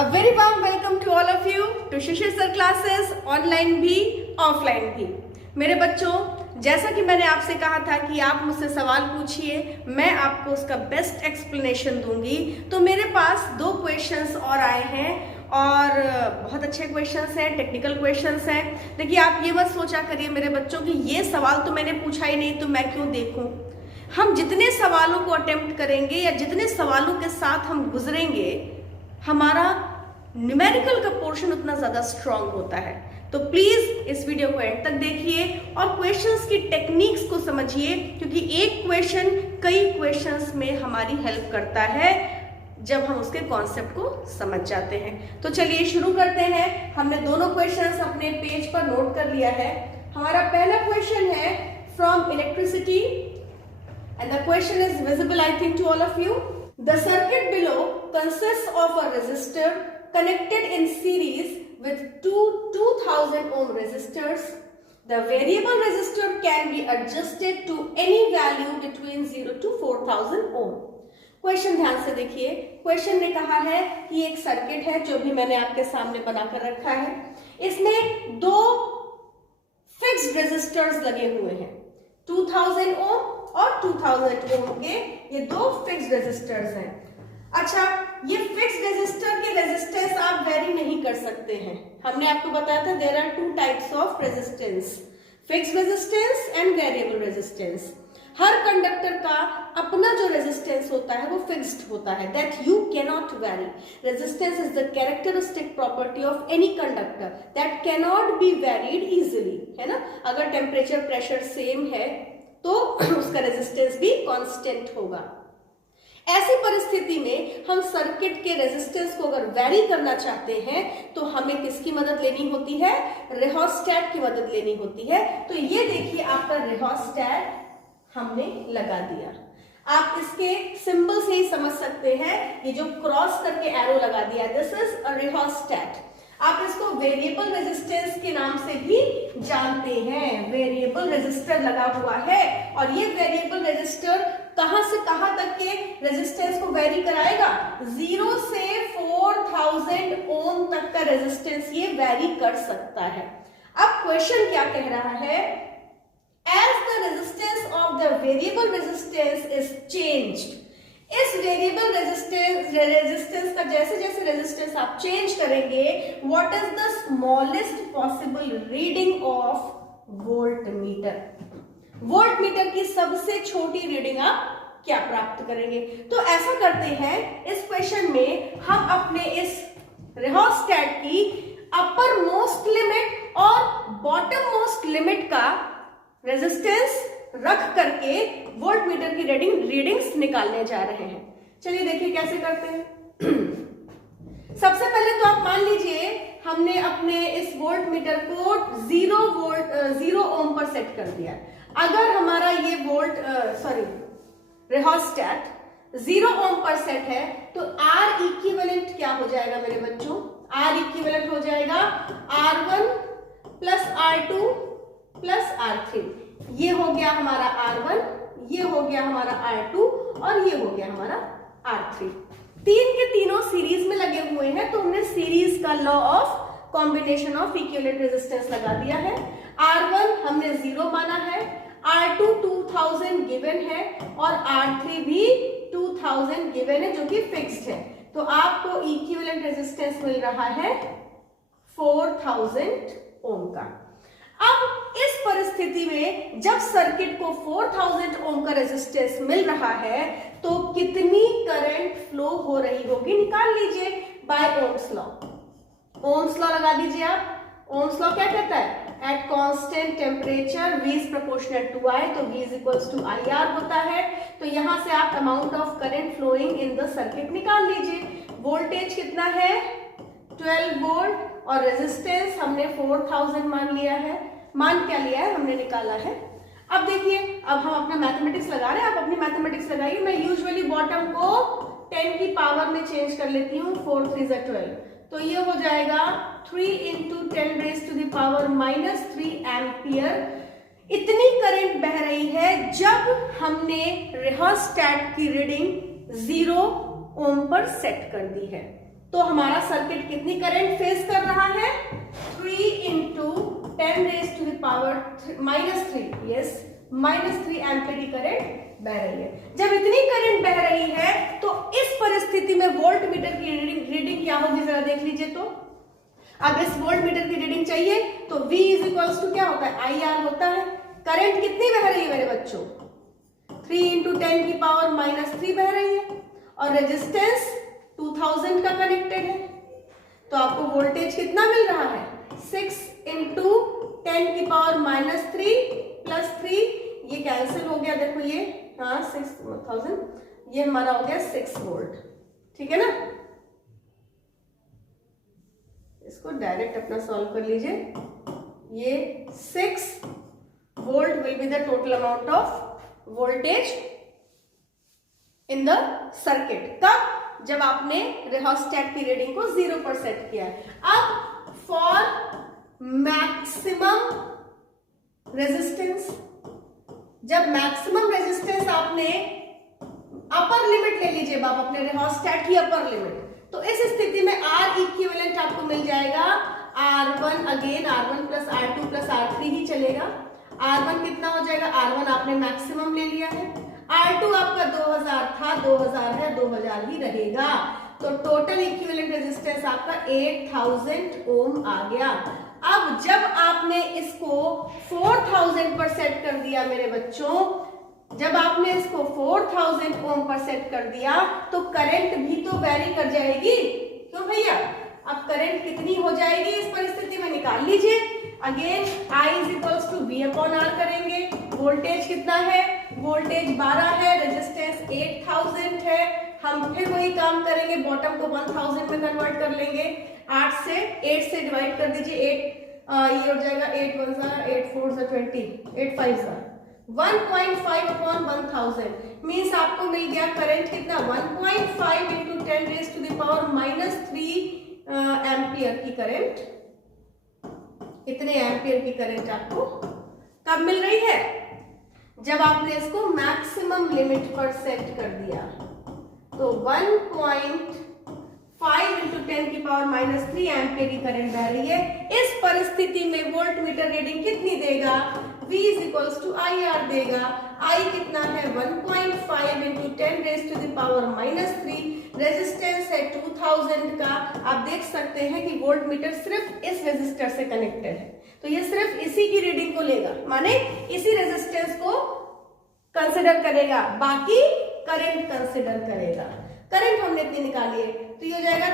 A very warm welcome to all of you to Shishir sir classes, online भी offline भी। मेरे बच्चों, जैसा कि मैंने आपसे कहा था कि आप मुझसे सवाल पूछिए, मैं आपको उसका बेस्ट एक्सप्लेनेशन दूंगी। तो मेरे पास 2 क्वेश्चंस और आए हैं और बहुत अच्छे क्वेश्चंस हैं, टेक्निकल क्वेश्चंस हैं। देखिए, आप ये मत सोचा करिए मेरे बच्चों कि ये सवाल तो मैंने पूछा ही नहीं तो मैं क्यों देखूं। हम जितने सवालों को अटेम्प्ट करेंगे या जितने सवालों के साथ हम गुजरेंगे, हमारा न्यूमेरिकल का पोर्शन उतना ज्यादा स्ट्रांग होता है। तो प्लीज इस वीडियो को एंड तक देखिए और क्वेश्चंस की टेक्निक्स को समझिए, क्योंकि एक क्वेश्चन कई क्वेश्चंस में हमारी हेल्प करता है जब हम उसके कॉन्सेप्ट को समझ जाते हैं। तो चलिए शुरू करते हैं। हमने दोनों क्वेश्चंस अपने पेज पर नोट कर लिया है। हमारा पहला क्वेश्चन है from electricity and the question is visible I think to all of you. The circuit below consists of a resistor connected in series with two 2000 ohm resistors. The variable resistor can be adjusted to any value between 0 to 4000 ohm. Question ध्यान से देखिए। Question ने कहा है कि एक circuit है जो भी मैंने आपके सामने बनाकर रखा है। इसमें 2 फिक्स्ड रेजिस्टर्स लगे हुए हैं, 2000 ओम और 2000 ओम के ये 2 फिक्स्ड रेजिस्टर्स हैं। अच्छा, ये फिक्स्ड रेजिस्टर के रेजिस्टेंस आप वेरी नहीं कर सकते हैं। हमने आपको बताया था there are 2 types of resistance, fixed resistance and variable resistance. हर कंडक्टर का अपना जो रेजिस्टेंस होता है वो फिक्स्ड होता है, that you cannot very. Resistance is the characteristic property of any conductor that cannot be varied easily, है ना। अगर टेम्परेचर प्रेशर सेम है तो उसका रेजिस्टेंस भी कांस्टेंट होगा। ऐसी परिस्थिति में हम सर्किट के रेजिस्टेंस को अगर वेरी करना चाहते हैं तो हमें किसकी मदद लेनी होती है? रिहोस्टैट की मदद लेनी होती है। तो ये देखिए आपका रिहोस्टैट हमने लगा दिया। आप इसके सिंबल से ही समझ सकते हैं, ये जो क्रॉस करके एरो लगा दिया, दिस इज अ रिहोस्टैट। आप इसको वेरिएबल रेजिस्टेंस के नाम से भी जानते हैं। वेरिएबल रेजिस्टर लगा हुआ है और ये वेरिएबल रेजिस्टर कहां से कहां तक के रेजिस्टेंस को वेरी कराएगा? 0 से 4000 ओम तक का रेजिस्टेंस ये वेरी कर सकता है। अब क्वेश्चन क्या कह रहा है? As the resistance of the variable resistance is changed, इस वेरिएबल रेजिस्टेंस का जैसे जैसे रेजिस्टेंस आप चेंज करेंगे, what is the smallest possible reading of voltmeter? Voltmeter की सबसे छोटी रीडिंग आप क्या प्राप्त करेंगे? तो ऐसा करते हैं, इस क्वेश्चन में हम अपने इस रिहोस्टैट की अपर मोस्ट लिमिट और बॉटम मोस्ट लिमिट का रेजिस्टेंस रख करके वोल्टमीटर की रीडिंग्स निकालने जा रहे हैं। चलिए देखिए कैसे करते हैं। सबसे पहले तो आप मान लीजिए हमने अपने इस वोल्टमीटर को 0 ओम पर सेट कर दिया। अगर हमारा ये रिहोस्टैट 0 ओम पर सेट है तो R इक्विवेलेंट क्या हो जाएगा मेरे बच्चों? R इक्विवेलेंट हो जाएगा R1 plus R2 plus R3। ये हो गया हमारा R1, ये हो गया हमारा R2 और ये हो गया हमारा R3। तीन के तीनों सीरीज में लगे हुए हैं, तो हमने सीरीज का law of combination of equivalent resistance लगा दिया है। R1 हमने 0 माना है, R2 2000 गिवन है और R3 भी 2000 गिवन है जो कि फिक्स्ड है। तो आपको इक्विवेलेंट रेजिस्टेंस मिल रहा है 4000 ओम का। अब इस परिस्थिति में जब सर्किट को 4000 ओम का रेजिस्टेंस मिल रहा है तो कितनी करंट फ्लो हो रही होगी? निकाल लीजिए by Ohm's law. Ohm's law लगा दीजिए आप। ओम्स लॉ क्या कहता है? At constant temperature V is proportional to I, तो V is equals to IR होता है। तो यहां से आप amount of current flowing in the circuit निकाल लीजिए। वोल्टेज कितना है? 12 वोल्ट और रेजिस्टेंस हमने 4000 मान लिया है। मान क्या लिया है? हमने निकाला है। अब देखिए, अब हम अपना मैथमेटिक्स लगा रहे हैं। आप अपनी मैथमेटिक्स लगाइए। मैं यूजुअली बॉटम को 10 की पावर में चेंज कर लेती हूँ। 4 3 = 12, तो ये हो जाएगा 3 × 10 raised to the power -3 ampere. इतनी करंट बह रही है जब हमने रिहोस्टैट की रीडिंग 0 ओम पर सेट कर दी है। तो हमारा सर्किट कितनी करंट फेस कर रहा है? 3 इंटू 10⁻³ -3, यस, -3 एम्पीयर की करंट बह रही है। जब इतनी करंट बह रही है तो इस परिस्थिति में वोल्ट मीटर की रीडिंग क्या होगी, जरा देख लीजिए। तो अब इस वोल्ट मीटर की रीडिंग चाहिए तो V इज टू क्या होता है? IR होता है। करंट कितनी बह रही है मेरे बच्चों? 3 इंटू 10⁻³ बह रही है और रेजिस्टेंस 2000 का कनेक्टेड है, तो आपको वोल्टेज कितना मिल रहा है? 6 इंटू 10⁻³ प्लस 3, ये कैंसिल हो गया, देखो ये, हाँ 6000, ये हमारा हो गया 6 वोल्ट, ठीक है ना। इसको डायरेक्ट अपना सॉल्व कर लीजिए। ये 6 volt will be the total amount of voltage in the circuit. कब? जब आपने रिहोस्टेट की रीडिंग को 0 पर सेट किया है। अब फॉर मैक्सिमम रेजिस्टेंस, जब मैक्सिमम रेजिस्टेंस आपने अपर लिमिट ले लीजिए, आप अपने रिहोस्टेट की अपर लिमिट, तो इस स्थिति में R इक्विवेलेंट आपको मिल जाएगा R1, again R1 plus R2 plus R3 ही चलेगा। R1 कितना हो जाएगा? R1 आपने मैक्सिमम ले लिया है, R2 आपका 2000 था, 2000 है, 2000 ही रहेगा, तो टोटल इक्विवेलेंट रेजिस्टेंस आपका 8000 ओम आ गया। अब जब आपने इसको 4000 पर सेट कर दिया मेरे बच्चों, जब आपने इसको 4000 ओम पर सेट कर दिया तो करंट भी तो वेरी कर जाएगी, क्यों भैया? अब करंट कितनी हो जाएगी इस परिस्थिति में, निकाल लीजिए। Again I is to V/R करेंगे। वोल्टेज कितना है? वोल्टेज 12 है, रेजिस्टेंस 8000 है। हम फिर वही काम करेंगे, बॉटम को 1000 में कन्वर्ट कर लेंगे। 8 से डिवाइड कर दीजिए, 8 ये हो जाएगा 8 1 8 4 20, 8 5 1.5 अपॉन 1000 मीन्स आपको मिल गया करंट कितना? 1.5 इंटू 10⁻³ एम्पियर की करंट। इतने एम्पियर की करंट आपको कब मिल रही है? जब आपने इसको मैक्सिमम लिमिट पर सेट कर दिया, तो 1.5 इंटू 10⁻³ एम्पियर की करंट बह रही है। इस परिस्थिति में वोल्ट मीटर रीडिंग कितनी देगा? V इज IR देगा। I कितना है? 1.5 इंटू 10⁻³ रेजिस्टेंस है 2000 का। आप देख सकते हैं कि वोल्ट मीटर सिर्फ इस रेजिस्टर से कनेक्टेड है, तो ये सिर्फ इसी की रीडिंग को लेगा, माने इसी रेजिस्टेंस को कंसिडर करेगा, बाकी करंट कंसिडर करेगा। करंट हमने इतनी निकाली है, तो ये हो जाएगा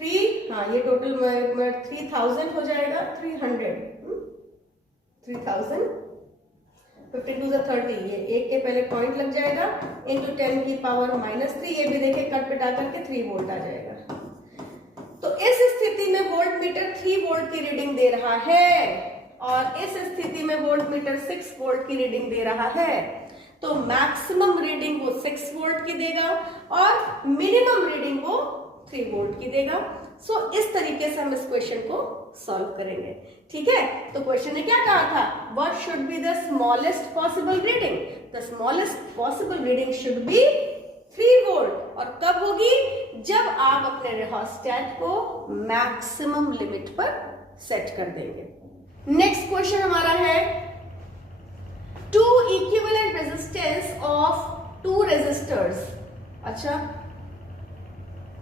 3, हाँ ये टोटल 3000 हो जाएगा, 3000 15 to 30, ये एक के पहले पॉइंट लग जाएगा, इंटू 10⁻³ ये भी देखिए कट पिटा करके 3 वोल्ट आ जाएगा। तो इस स्थिति में वोल्ट मीटर 3 वोल्ट की रीडिंग दे रहा है और इस स्थिति में वोल्ट मीटर 6 वोल्ट की रीडिंग दे रहा है। तो मैक्सिमम रीडिंग वो 6 वोल्ट की देगा और मिनिमम रीडिंग वो 3 वोल्ट की देगा। सो इस तरीके से हम इस क्वेश्चन को सॉल्व करेंगे, ठीक है। तो क्वेश्चन ने क्या कहा था? What should be the smallest possible reading? The smallest possible reading should be 3 volt. और कब होगी? जब आप अपने रिहोस्टेट को मैक्सिमम लिमिट पर सेट कर देंगे। नेक्स्ट क्वेश्चन हमारा है, 2 इक्विवेलेंट रेजिस्टेंस ऑफ 2 रेजिस्टर्स, अच्छा,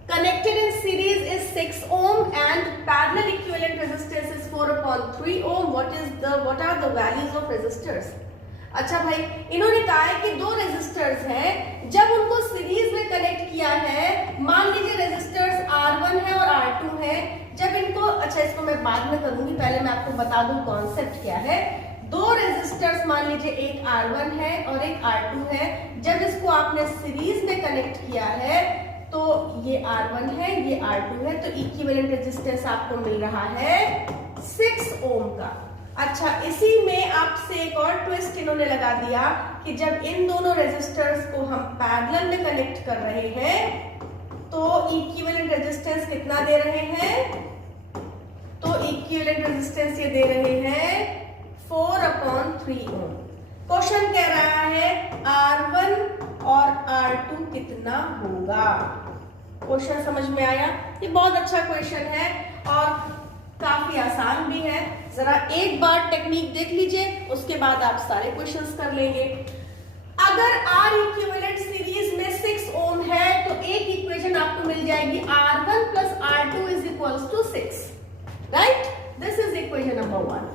connected in series is 6 ohm and parallel equivalent resistance is 4/3 ohm. What are the values of resistors? अच्छा भाई, इन्होंने कहा है कि 2 रेजिस्टर्स हैं, जब उनको सीरीज में कनेक्ट किया है, मान लीजिए रेजिस्टर्स R1 है और R2 है, जब इनको, अच्छा इसको मैं बाद में करूंगी, पहले मैं आपको बता दूं कॉन्सेप्ट क्या है। 2 रेजिस्टर्स मान लीजिए एक R1 है और एक R2 है, जब इसको आपने सीरीज में कनेक्ट किया है तो ये R1 है, ये R2 है, तो इक्विवेलेंट रेजिस्टेंस आपको मिल रहा है 6 ओम का। अच्छा, इसी में आपसे एक और ट्विस्ट इन्होंने लगा दिया कि जब इन दोनों रेजिस्टर्स को हम पैरेलल में कनेक्ट कर रहे हैं तो इक्विवेलेंट रेजिस्टेंस कितना दे रहे हैं? तो इक्विवेलेंट रेजिस्टेंस ये दे रहे हैं 4/3 ओम। क्वेश्चन कह रहा है R1 और R2 कितना होगा? क्वेश्चन समझ में आया? ये बहुत अच्छा क्वेश्चन है और काफी आसान भी है। जरा एक बार टेक्निक देख लीजिए, उसके बाद आप सारे क्वेश्चंस कर लेंगे। अगर R इक्विवेलेंट सीरीज में 6 ओम है तो एक इक्वेशन आपको मिल जाएगी R1 plus R2 is equals to 6, right? This is equation number 1।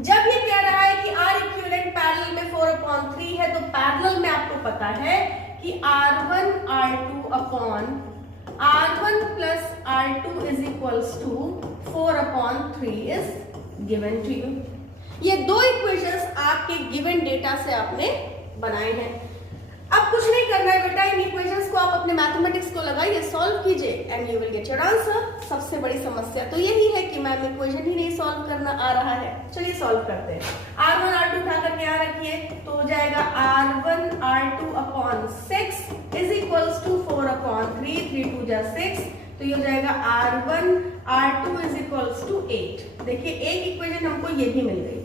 जब ये कह रहा है कि R इक्विवेलेंट पैरेलल में 4/3 है तो पैरेलल में आपको पता है कि R1 R2 upon R1 plus R2 is equals to 4/3 is given to you. ये दो इक्वेशंस आपके गिवन डेटा से आपने बनाए हैं। अब कुछ नहीं करना है बेटा, इन इक्वेशंस को आप अपने मैथमेटिक्स को लगाइए, सॉल्व कीजिए and you will get your answer. सबसे बड़ी समस्या तो यही है कि मैम इक्वेशन ही नहीं सॉल्व करना आ रहा है। चलिए सॉल्व करते हैं। R1 R2 उठा करके यहाँ रखिए तो हो जाएगा R1 R2 upon 6 is equals to 4/3, 3 2 जा 6, तो ये हो जाएगा R1 R2 is equals to 8। देखिए एक इक्वेशन हमको ये भी मिल गई,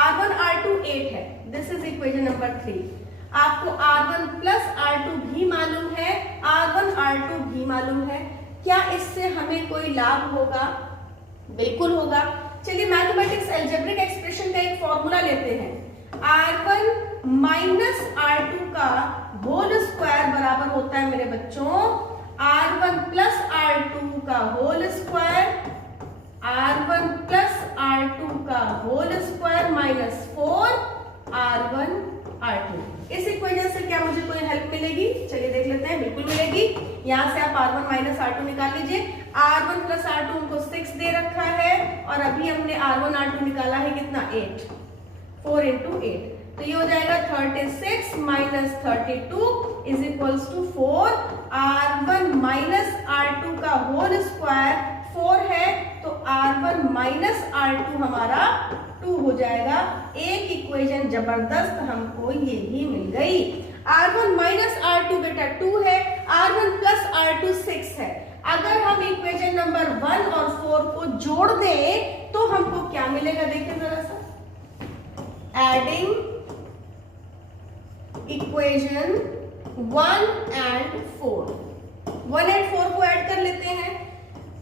R1 R2 8 है, दिस इज इक्वेशन नंबर 3। आपको R1 प्लस R2 भी मालूम है, R1 R2 भी मालूम है। क्या इससे हमें कोई लाभ होगा? बिल्कुल होगा। चलिए मैथमेटिक्स अलजेब्रिक एक्सप्रेशन का एक फॉर्मूला लेते हैं। R1 माइनस R2 का होल स्क्वायर बराबर होता है मेरे बच्चों R1 प्लस R2 का whole square, R1 plus R2 का whole square minus 4 R1 R2। इस इक्वेशन से क्या मुझे कोई हेल्प मिलेगी? चलिए देख लेते हैं। बिल्कुल मिलेगी। यहां से आप R1 माइनस R2 निकाल लीजिए। R1 प्लस R2 हमको 6 दे रखा है और अभी हमने R1 R2 निकाला है कितना? 8, 4 into 8, तो ये हो जाएगा 36 minus 32 is equals to 4। R1 minus R2 का होल स्क्वायर 4 है तो R1 माइनस R2 हमारा 2 हो जाएगा। एक इक्वेशन जबरदस्त हमको ये भी मिल गई। R1 माइनस R2 बेटा 2 है, R1 प्लस R2 6 है। अगर हम इक्वेशन नंबर 1 और 4 को जोड़ दें तो हमको क्या मिलेगा? देखिए जरा सा, एडिंग इक्वेशन 1 and 4, 1 and 4 को ऐड कर लेते हैं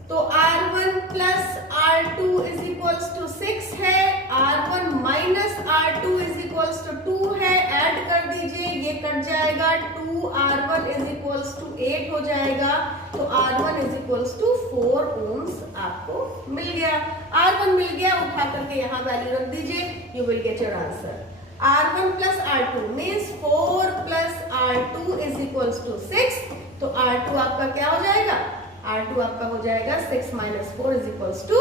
तो R1 plus R2 is equals to 6 है, R1 minus R2 is equals to 2 है, ऐड कर दीजिए, ये कट जाएगा, 2 R1 इज इक्वल्स टू 8 हो जाएगा, तो R1 is equals to 4 ohms आपको मिल गया। R1 मिल गया, उठा करके यहाँ वैल्यू रख दीजिए, you will get your answer. R1 plus R2 means 4 plus R2 is equals to 6, तो R2 आपका क्या हो जाएगा? R2 आपका हो जाएगा 6 minus 4 is equals to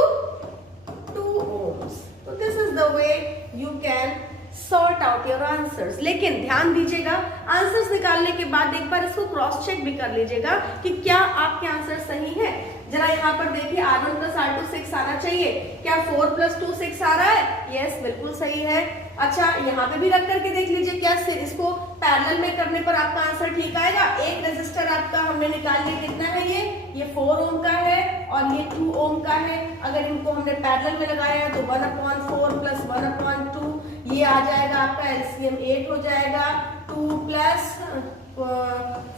2 ohms। तो this is the way you can sort out your answers. लेकिन ध्यान दीजिएगा, आंसर्स निकालने के बाद एक बार इसको क्रॉस चेक भी कर लीजिएगा कि क्या आपके आंसर सही है। जरा यहाँ पर देखिए, R1 प्लस R2 6 आना चाहिए, क्या 4 प्लस 2 6 आ रहा है? यस, बिल्कुल सही है। अच्छा, यहाँ पे भी रख करके देख लीजिए, क्या इसको पैरेलल में करने पर आपका आंसर ठीक आएगा? एक रेजिस्टर आपका हमने निकाल लिया, कितना है ये 4 ओम का है और ये 2 ओम का है। अगर इनको हमने पैरेलल में लगाया है तो 1/4 प्लस 1/2 ये आ जाएगा, आपका एलसीएम 8 हो जाएगा। 2 प्लस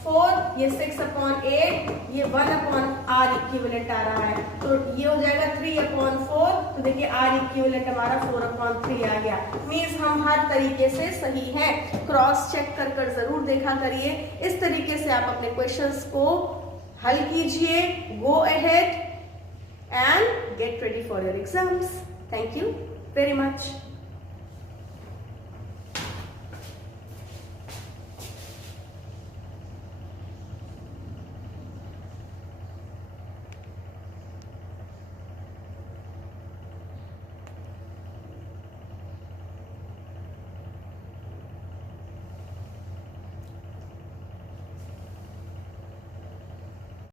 4 ये 6/8, ये 1/R इक्विवेलेंट आ रहा है, तो ये हो जाएगा 3/4। तो देखिए R इक्विवेलेंट हमारा 4/3 आ गया। मीन्स हम हर तरीके से सही है। क्रॉस चेक कर जरूर देखा करिए। इस तरीके से आप अपने क्वेश्चंस को हल कीजिए। Go ahead and get ready for your exams. Thank you very much.